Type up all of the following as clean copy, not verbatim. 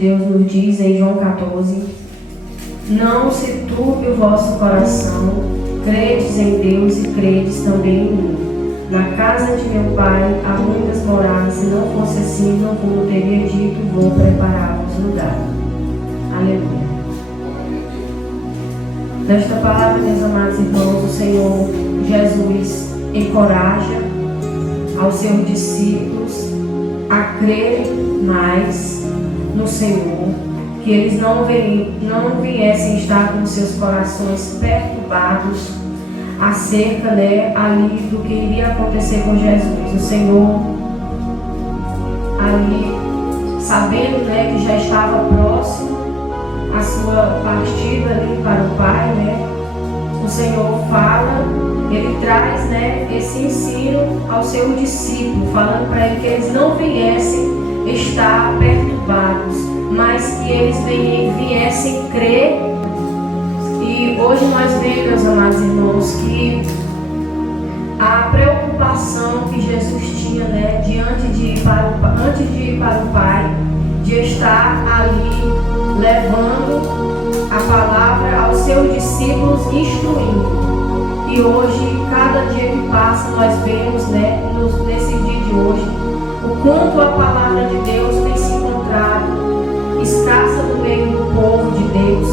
Deus nos diz em João 14: não se turbe o vosso coração, credes em Deus e credes também em mim. Na casa de meu Pai há muitas moradas, se não fosse assim, não como teria dito, vou preparar-vos lugar. Aleluia. Nesta palavra, meus amados irmãos, o Senhor Jesus encoraja aos seus discípulos a crerem mais no Senhor, que eles não viessem estar com seus corações perturbados acerca, ali do que iria acontecer com Jesus. O Senhor, ali, sabendo, que já estava próximo a sua partida ali para o Pai, o Senhor fala, Ele traz, esse ensino ao seu discípulo, falando para ele que eles não viessem estar perturbados, mas que eles viessem crer. E hoje nós vemos, meus amados irmãos, que a preocupação que Jesus tinha, antes de ir para o Pai, de estar ali levando a palavra aos seus discípulos, instruindo. E hoje, cada dia que passa, nós vemos, nesse dia de hoje, o quanto a palavra de Deus tem se encontrado escassa no meio do povo de Deus,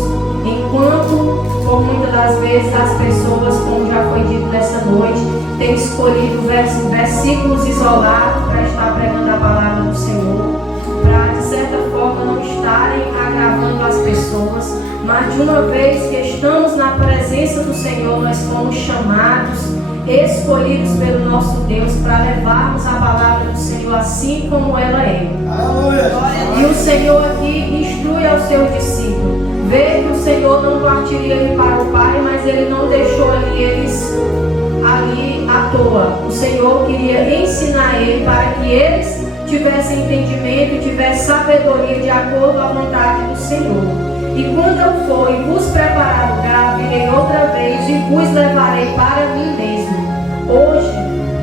enquanto, por muitas das vezes, as pessoas, como já foi dito nessa noite, têm escolhido versículos isolados para estar pregando a palavra do Senhor, para, de certa forma, não estarem agravando as pessoas. Mas de uma vez que estamos na presença do Senhor, nós fomos chamados, escolhidos pelo nosso Deus, para levarmos a palavra do Senhor assim como ela é. E o Senhor aqui instrui aos seus discípulos. Vê que o Senhor não partiria ali para o Pai, mas Ele não deixou eles ali à toa. O Senhor queria ensinar ele para que eles tivessem entendimento e tivessem sabedoria de acordo à vontade do Senhor. E quando eu for e vos preparar lugar, virei outra vez e vos levarei para mim mesmo. Hoje,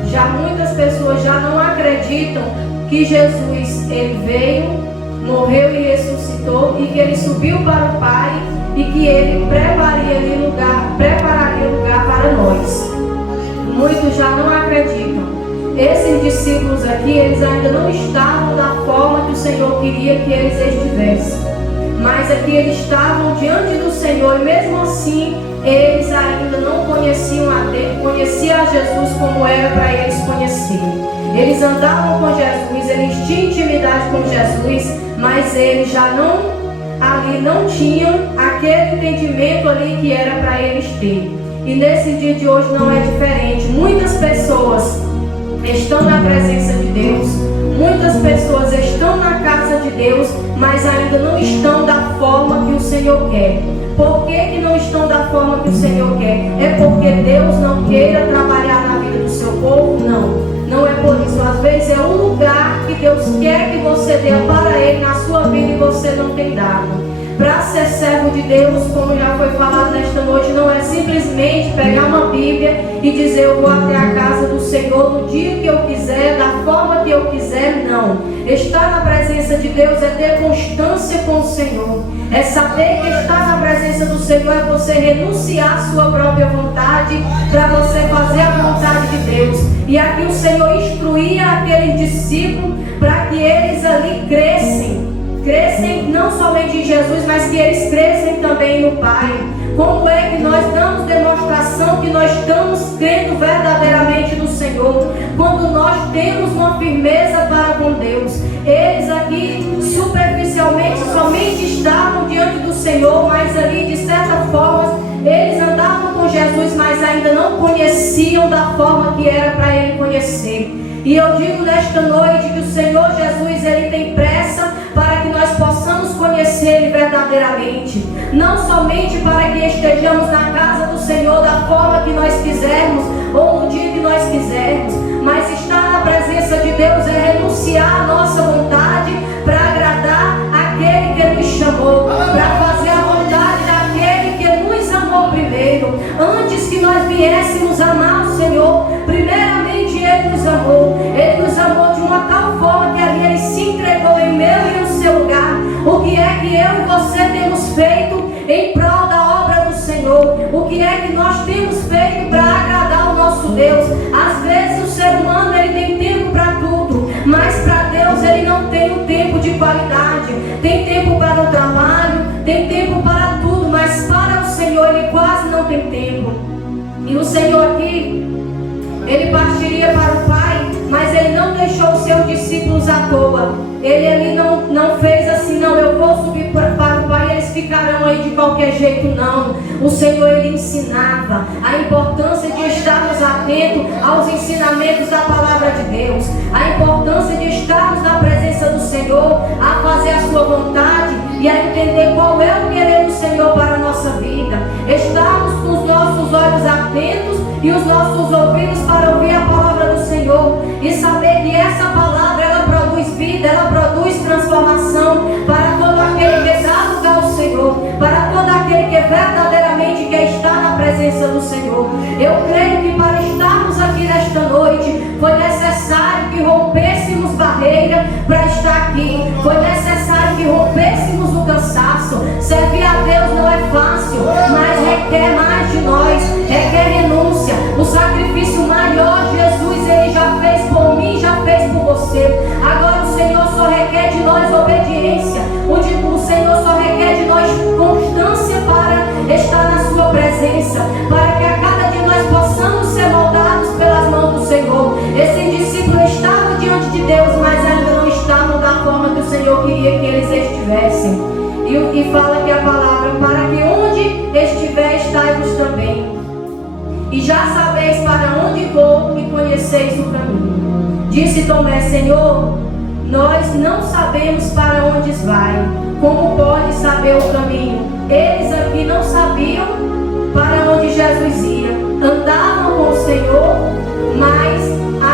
já muitas pessoas já não acreditam que Jesus, Ele veio, morreu e ressuscitou, e que Ele subiu para o Pai, e que Ele prepararia lugar para nós. Muitos já não acreditam. Esses discípulos aqui, eles ainda não estavam da forma que o Senhor queria que eles estivessem. Mas aqui eles estavam diante do Senhor, e mesmo assim eles ainda não conheciam a Deus, conheciam a Jesus como era para eles conhecerem. Eles andavam com Jesus, eles tinham intimidade com Jesus, mas eles já não tinham aquele entendimento ali que era para eles ter. E nesse dia de hoje não é diferente. Muitas pessoas estão na presença de Deus, muitas pessoas estão na casa de Deus, mas ainda não estão da forma que o Senhor quer. Por que não estão da forma que o Senhor quer? É porque Deus não queira trabalhar na vida do seu povo? Não é por isso. Às vezes é um lugar que Deus quer que você dê para Ele na sua vida e você não tem dado. Para ser servo de Deus, como já foi falado nesta noite, não é simplesmente pegar uma Bíblia e dizer eu vou até a casa do Senhor no dia que eu quiser, da forma que eu quiser. Não. Estar na presença de Deus é ter constância com o Senhor. É saber que estar na presença do Senhor é você renunciar à sua própria vontade para você fazer a vontade de Deus. E aqui o Senhor instruía aqueles discípulos para que eles ali crescem não somente em Jesus, mas que eles crescem também no Pai. Como é que nós damos demonstração que nós estamos crendo verdadeiramente no Senhor? Quando nós temos uma firmeza para com Deus. Eles aqui superficialmente somente estavam diante do Senhor, mas ali de certa forma eles andavam com Jesus, mas ainda não conheciam da forma que era para ele conhecer. E eu digo nesta noite que o Senhor Jesus, Ele tem pressa para que nós possamos conhecer Ele verdadeiramente. Não somente para que estejamos na casa do Senhor da forma que nós quisermos, ou no dia que nós quisermos, mas estar na presença de Deus é renunciar à nossa vontade para agradar aquele que nos chamou, para fazer a vontade daquele que nos amou primeiro. Antes que nós viéssemos amar o Senhor, primeiramente Ele nos amou. Ele nos amou de uma tal forma que ali Ele se entregou em meu e no seu lugar. O que tem tempo para o trabalho, tem tempo para tudo, mas para o Senhor ele quase não tem tempo. E o Senhor aqui, ele partiria para o Pai, mas ele não deixou os seus discípulos à toa. Ele ali não fez assim, não, eu vou subir para o Pai, eles ficarão aí de qualquer jeito, não. O Senhor, ele ensinava a importância de estarmos atentos aos ensinamentos da palavra de Deus, a importância de estarmos na presença do Senhor, a fazer a sua vontade e a entender qual é o querer do Senhor para a nossa vida. Estarmos com os nossos olhos atentos e os nossos ouvidos para ouvir a palavra do Senhor e saber que essa palavra, ela produz vida, ela produz transformação para todo aquele que dá lugar ao Senhor, para todo aquele que verdadeiramente quer estar na presença do Senhor. Eu creio que para estarmos aqui nesta noite foi necessário que rompêssemos barreiras para estar aqui, foi necessário que rompêssemos o cansaço. Servir a Deus não é fácil, mas requer mais de nós, requer renúncia. O sacrifício maior Jesus, ele já fez por mim, já fez por você. Agora o Senhor só requer de nós obediência. O Senhor só requer de nós constância para estar na sua presença, para que a cada dia nós possamos ser moldados pelas mãos do Senhor. Esse discípulo estava diante de Deus, mas ainda não estavam da forma que o Senhor queria que eles estivessem. E fala que a palavra, para que onde estiver, estai-vos também. E já sabeis para onde vou e conheceis o caminho. Disse Tomé: Senhor, nós não sabemos para onde vai. Como pode saber o caminho? Eles aqui não sabiam para onde Jesus ia. Andavam com o Senhor, mas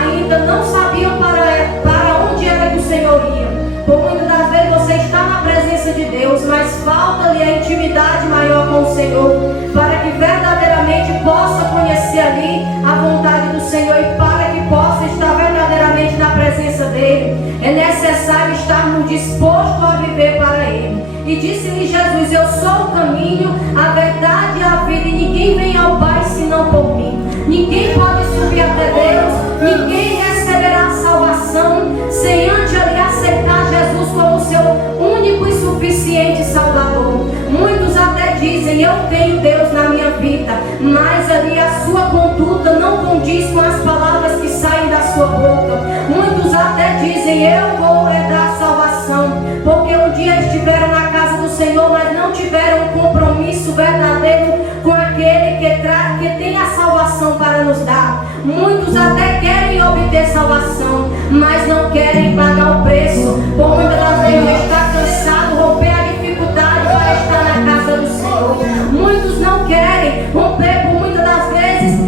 ainda não sabiam para onde era que o Senhor ia. Por muitas das vezes você está na presença de Deus, mas falta-lhe a intimidade maior com o Senhor, para que verdadeiramente possa conhecer ali a vontade do Senhor e para que possa estar verdadeiramente na presença dEle. É necessário estarmos dispostos a viver para Ele. E disse-lhe Jesus: eu sou o caminho, a verdade e a vida, e ninguém vem ao Pai senão por mim. Ninguém pode subir até Deus, ninguém receberá a salvação sem antes ali aceitar Jesus como seu único e suficiente Salvador. Muitos até dizem: eu tenho Deus na minha vida, mas ali a sua conduta não condiz com as palavras que saem da sua boca. Muitos até dizem: eu vou dar salvação, porque um dia estiveram na casa do Senhor, mas não tiveram um compromisso verdadeiro com aquele que tem a salvação para nos dar. Muitos até querem obter salvação, mas não querem pagar o preço. Por muitas das vezes está cansado, romper a dificuldade para estar na casa do Senhor. Muitos não querem romper por muitas das vezes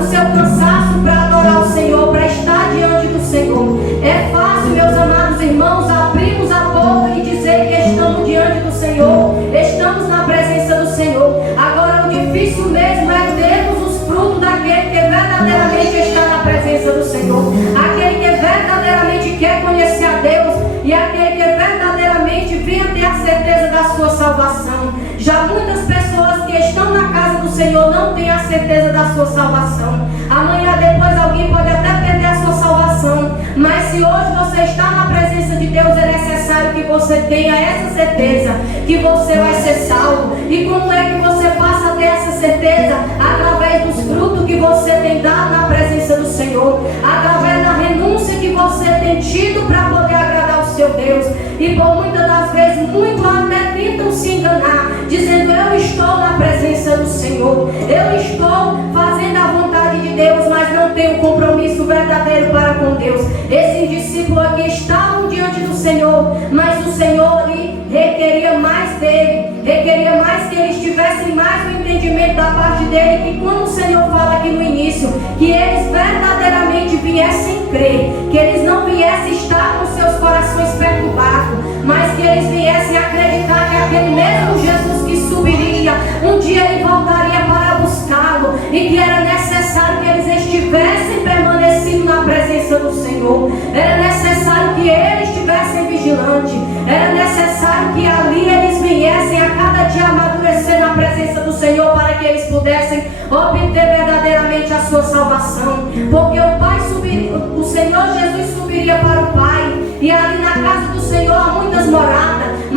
o seu cansaço para adorar o Senhor, para estar diante do Senhor. É fácil, meus amados irmãos, abrirmos a boca e dizer que estamos diante do Senhor, estamos na presença do Senhor. Agora o difícil mesmo é termos os frutos daquele que verdadeiramente está na presença do Senhor, aquele que verdadeiramente quer conhecer a Deus e aquele que verdadeiramente vem ter a certeza da sua salvação. Já muitas pessoas que estão na casa do Senhor não têm a certeza da sua salvação. Amanhã depois alguém pode até perder a sua salvação, mas se hoje você está na presença de Deus, é necessário que você tenha essa certeza que você vai ser salvo. E como é que você passa a ter essa certeza? Através dos frutos que você tem dado na presença do Senhor, através da renúncia que você tem tido para poder agradar o seu Deus. E por muitas das vezes, muitos até tentam se enganar, dizendo: eu estou na presença do Senhor, eu estou fazendo a vontade de Deus, mas não tenho compromisso verdadeiro para com Deus. Esses discípulos aqui estavam diante do Senhor, mas o Senhor ali requeria mais dele, requeria mais que eles tivessem mais o entendimento da parte dele, que quando o Senhor fala aqui no início, que eles verdadeiramente viessem crer, que eles não viessem estar com seus corações perturbados, mas que eles viessem acreditar que aquele mesmo Jesus que subiria, um dia ele voltaria para buscá-lo, e que era necessário que eles estivessem permanecidos na presença do Senhor, era necessário que eles estivessem vigilantes, era necessário que ali eles viessem a cada dia amadurecer na presença do Senhor, para que eles pudessem obter verdadeiramente a sua salvação. Porque o Pai subiria, o Senhor Jesus subiria para o Pai, e ali na casa do Senhor há muitas moradas,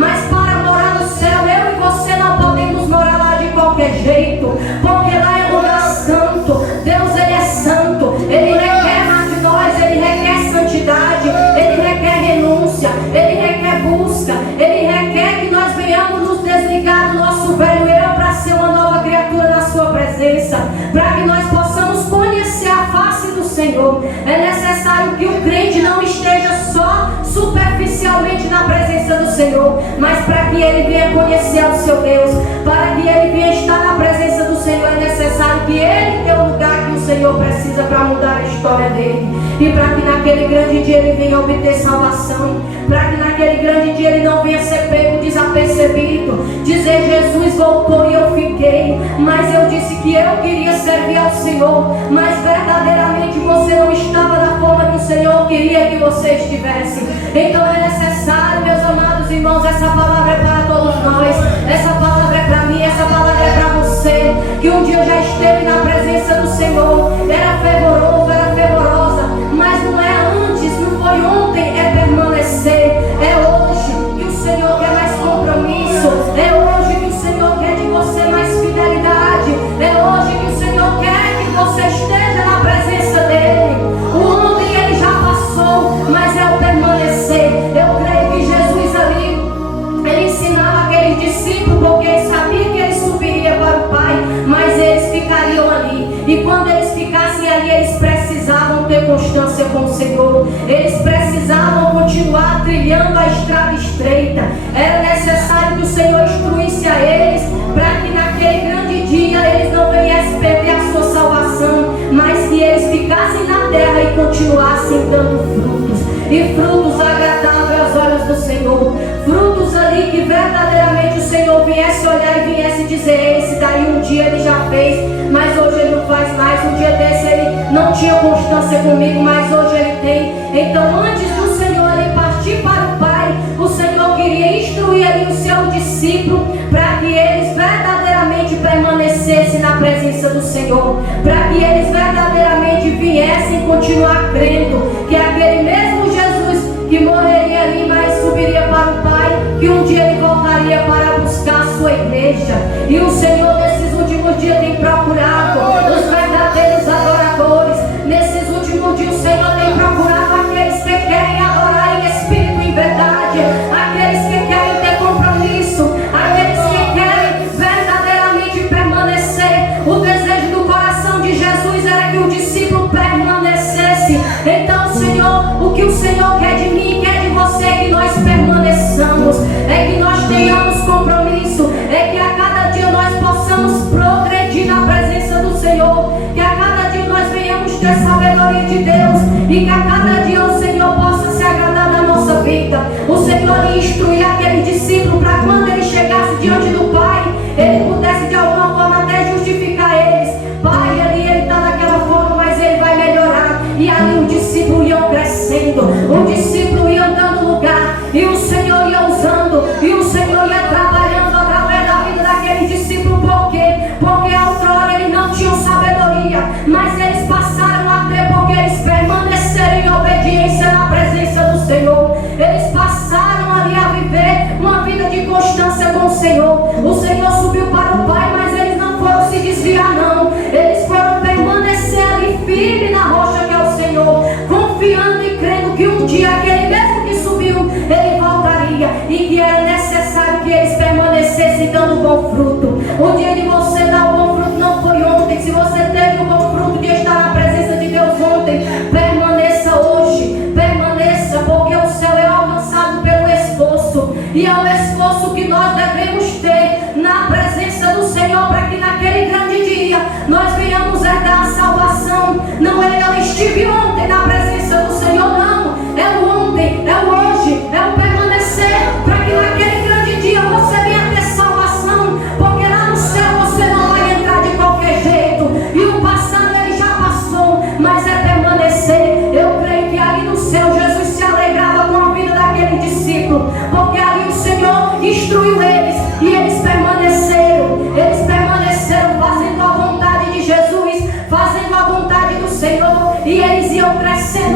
porque lá é lugar santo. Deus, Ele é santo, Ele requer mais de nós, Ele requer santidade, Ele requer renúncia, Ele requer busca, Ele requer que nós venhamos nos desligar do nosso velho eu para ser uma nova criatura na sua presença, para que nós possamos conhecer a face do Senhor. É necessário que o crente não esteja só superficialmente na presença do Senhor, mas para que ele venha conhecer o seu Deus, para que ele venha estar na presença do Senhor, é necessário que ele tenha o lugar que o Senhor precisa para mudar a história dele, e para que naquele grande dia ele venha obter salvação, para que naquele grande dia ele não venha ser pego desapercebido, dizer Jesus voltou e eu fiquei, mas eu disse que eu queria servir ao Senhor, mas verdadeiramente você não estava da forma que o Senhor queria que você estivesse. Então é necessário, meus amados irmãos, essa palavra é para todos nós, essa palavra é para mim, essa palavra é para você, que um dia já esteve na presença do Senhor, era fervoroso, era fervorosa, mas não é antes, não foi ontem, é permanecer, é hoje que o Senhor quer mais compromisso, é hoje que o Senhor quer de você mais fidelidade, é hoje que o Senhor quer que você esteja na presença dele. O ontem ele já passou, mas é o permanecer. Eu creio que Jesus ali, ele ensinava aqueles discípulos, porque ele sabia que ele subiria para o Pai, mas eles ficariam ali, e quando eles ficassem ali, eles precisavam ter constância com o Senhor, eles precisavam continuar trilhando a estrada estreita. Era necessário que o Senhor instruísse a eles, para que naquele grande dia eles não viessem perder a sua salvação, mas que eles ficassem na terra e continuassem dando frutos, e frutos agradáveis aos olhos do Senhor, frutos ali que verdadeiramente o Senhor viesse olhar e viesse dizer: esse daí um dia ele já fez, mas hoje ele não faz mais, um dia desse ele não tinha constância comigo, mas hoje ele tem. Então antes do Senhor ele partir para o Pai, o Senhor queria instruir ali o seu discípulo, para que eles verdadeiramente permanecessem na presença do Senhor, para que eles verdadeiramente viessem continuar crendo que aquele mesmo Jesus que morreria ali, mas subiria para o Pai, que um dia ele voltaria para buscar a sua igreja. E o Senhor nesses últimos dias tem procurado os verdadeiros adoradores. Nesses últimos dias o Senhor tem procurado aqueles que querem adorar em espírito e em verdade, aqueles que querem ter compromisso, aqueles que querem verdadeiramente permanecer. O desejo do coração de Jesus era que o discípulo permanecesse. Então Senhor, o que o Senhor quer de mim, quer de você, é que nós permaneçamos, é que nós tenhamos compromisso, é que a cada dia nós possamos progredir na presença do Senhor, que a cada dia nós venhamos ter sabedoria de Deus, e que a cada dia o Senhor possa se agradar da nossa vida. O Senhor ia instruir aquele discípulo para quando ele chegasse diante do Pai, ele pudesse de alguma forma até justificar eles. Pai, ali ele está daquela forma, mas ele vai melhorar. E ali o discípulo ia crescendo, o discípulo ia dando lugar, e o Senhor ia usando, e o Senhor ia trabalhando através da vida daquele discípulo. Por quê? Porque outrora eles não tinham sabedoria, mas eles passaram a ter, porque eles permaneceram em obediência na presença do Senhor. Eles passaram ali a viver uma vida de constância com o Senhor. O Senhor subiu para o Pai, mas eles não foram se desviar, não. Eles foram permanecer ali firme na rocha que é o Senhor, confiando e crendo que um dia aquele mesmo que subiu, ele voltaria, e que era necessário que eles permanecessem dando bom fruto. O dia de você dar o bom fruto não foi ontem. Se você teve o bom fruto de estar na presença de Deus ontem, permaneça hoje, permaneça, porque o céu é alcançado pelo esforço, e é o esforço que nós devemos ter na presença do Senhor, para que naquele grande dia nós venhamos herdar a salvação. Não é eu estive ontem na presença do Senhor, não, é o ontem, é o hoje, é o permanecer, para que naquele grande dia você venha ter salvação, porque lá no céu você não vai entrar de qualquer jeito, e o passado ele já passou, mas é permanecer. Eu creio que ali no céu Jesus se alegrava com a vida daquele discípulo, porque ali o Senhor instruiu eles, e eles permaneceram fazendo a vontade de Jesus, fazendo a vontade do Senhor, e eles iam crescendo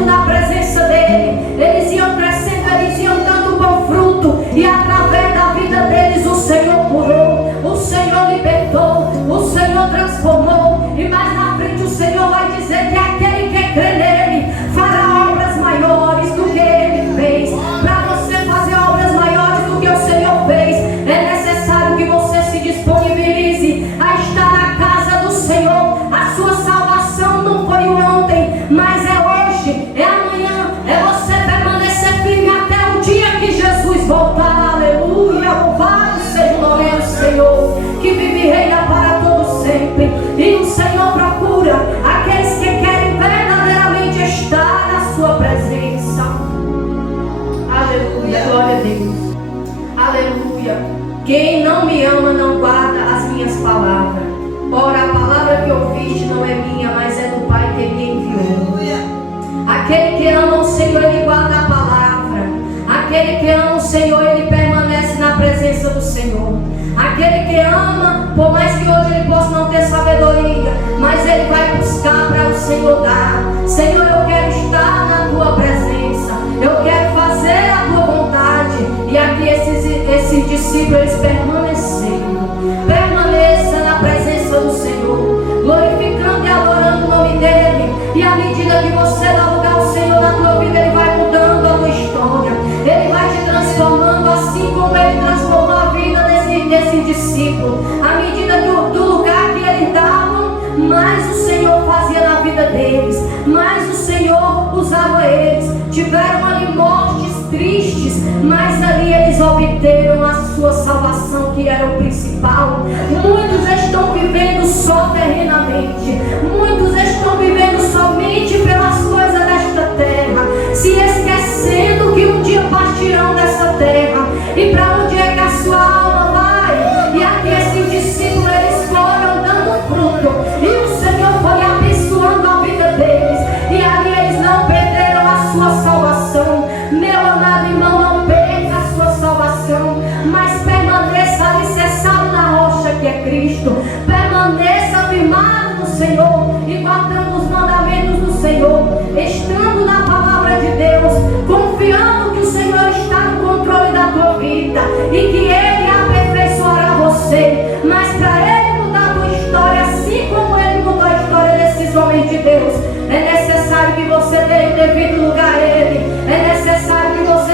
que ama o Senhor, ele guarda a palavra. Aquele que ama o Senhor, ele permanece na presença do Senhor. Aquele que ama, por mais que hoje ele possa não ter sabedoria, mas ele vai buscar para o Senhor dar. Senhor, eu quero estar na tua presença, eu quero fazer a tua vontade. E aqui esses discípulos, eles permaneceram. Permaneça na presença do Senhor, glorificando e adorando o nome dele. E à medida que você dá lugar ao Senhor na tua vida, ele vai mudando a tua história, ele vai te transformando, assim como ele transformou a vida desse discípulo. À medida do lugar que eles davam, mais o Senhor fazia na vida deles, mais o Senhor usava eles. Tiveram ali mortes tristes, mas ali eles obteram a sua salvação, que era o principal. Muitos estão vivendo só terrenamente, muitos estão vivendo somente pelas coisas desta terra, se esquecendo que um dia partirão dessa terra. E para onde é que a sua alma vai? E aqui esses discípulos, eles foram dando fruto, e o Senhor foi abençoando a vida deles, e ali eles não perderam a sua salvação. Meu amado irmão, não perca a sua salvação, mas permaneça alicerçado na rocha que é Cristo. Permaneça firmado no Senhor e guardando os mandamentos do Senhor, estando na palavra de Deus, confiando que o Senhor está no controle da tua vida e que Ele aperfeiçoará você. Mas para Ele mudar a tua história, assim como Ele mudou a história desses homens de Deus, é necessário que você dê o devido lugar a Ele. É necessário que você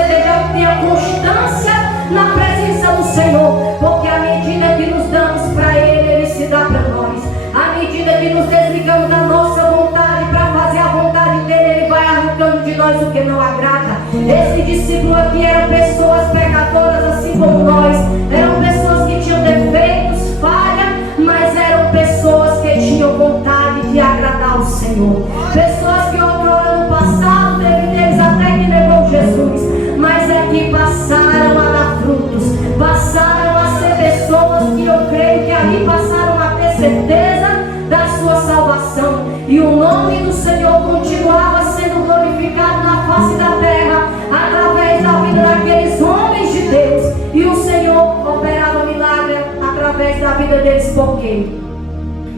tenha constância na presença do Senhor, porque à medida que nos damos para Ele, Ele se dá para nós. À medida que nos desligamos da nossa vontade para fazer a vontade dEle, Ele vai arrancando de nós o que não agrada. Esse discípulo aqui eram pessoas pecadoras, assim como nós. Eram pessoas que tinham defeitos, falhas, mas eram pessoas que tinham vontade de agradar o Senhor. Pessoas que outrora no passado teve deles até que negou Jesus, mas é que passaram a dar frutos, passaram a ser pessoas que eu creio que ali passaram a ter certeza da sua salvação, e o nome do Senhor continuava sendo glorificado na face da terra através da vida daqueles homens de Deus, e o Senhor operava milagre através da vida deles. Por quê?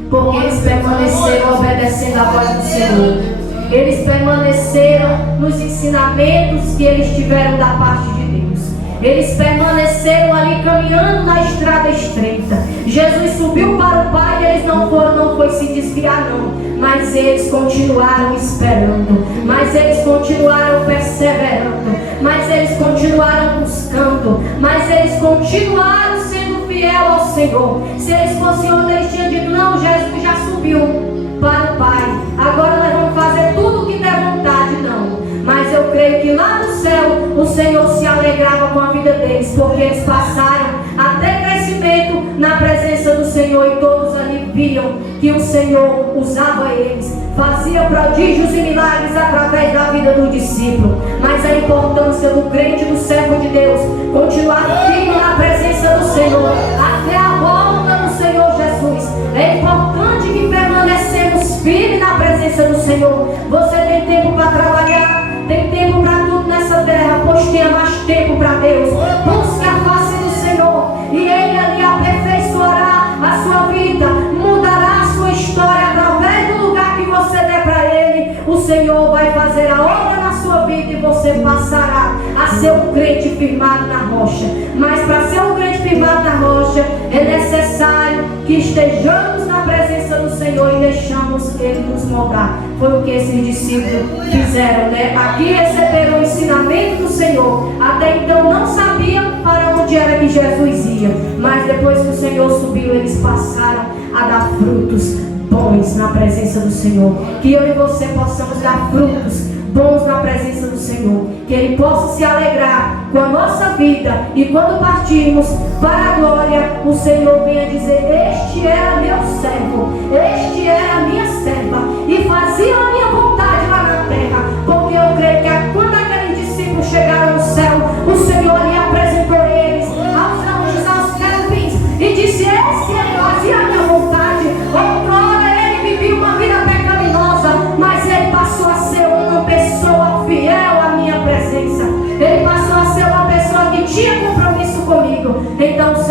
Porque eles permaneceram obedecendo a voz do Senhor. Eles permaneceram nos ensinamentos que eles tiveram da parte de Deus. Eles permaneceram ali caminhando na estrada estreita. Jesus subiu para o Pai e eles não foi se desviar não. Mas eles continuaram esperando. Mas eles continuaram perseverando. Mas eles continuaram buscando. Mas eles continuaram sendo fiel ao Senhor. Se eles fossem onde eles tinham dito, não, Jesus já subiu para o Pai, agora nós vamos fazer tudo o que der vontade, não. Mas eu creio que lá no céu o Senhor se alegrava com a vida deles, porque eles passaram até crescimento na presença do Senhor, e todos ali viam que o Senhor usava eles, fazia prodígios e milagres através da vida do discípulo. Mas a importância do crente, do servo de Deus, continuar firme na presença do Senhor até a volta do Senhor Jesus. É importante que permanecemos firmes na presença do Senhor. Você tem tempo para trabalhar, tem tempo para tudo nessa terra, pois tenha mais tempo para Deus. Busque a face do Senhor e Ele ali aperfeiçoará a sua vida, mudará a sua história através do lugar que você der para Ele. O Senhor vai fazer a obra na sua vida e você passará a ser um crente firmado na rocha. Mas para ser um crente firmado na rocha, é necessário que estejamos na presença do Senhor e deixamos Ele nos moldar. Foi o que esses discípulos fizeram, né? Aqui receberam o ensinamento do Senhor. Até então não sabiam para onde era que Jesus ia, mas depois que o Senhor subiu, eles passaram a dar frutos bons na presença do Senhor. Que eu e você possamos dar frutos bons na presença do Senhor, que Ele possa se alegrar com a nossa vida, e quando partirmos para a glória, o Senhor venha dizer: este era meu servo, este era a minha serva, e fazia a minha vontade lá na terra. Porque eu creio que quando aqueles discípulos chegaram no céu, o Senhor lhe apresentou eles aos anjos, aos querubins, e disse: esse ele fazia a minha vontade. Outrora ele vivia uma vida pecaminosa, mas ele passou a ser uma pessoa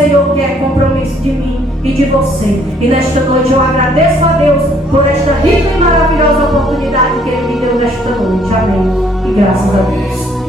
Senhor, que é compromisso de mim e de você. E nesta noite eu agradeço a Deus por esta rica e maravilhosa oportunidade que Ele me deu nesta noite. Amém. E graças a Deus.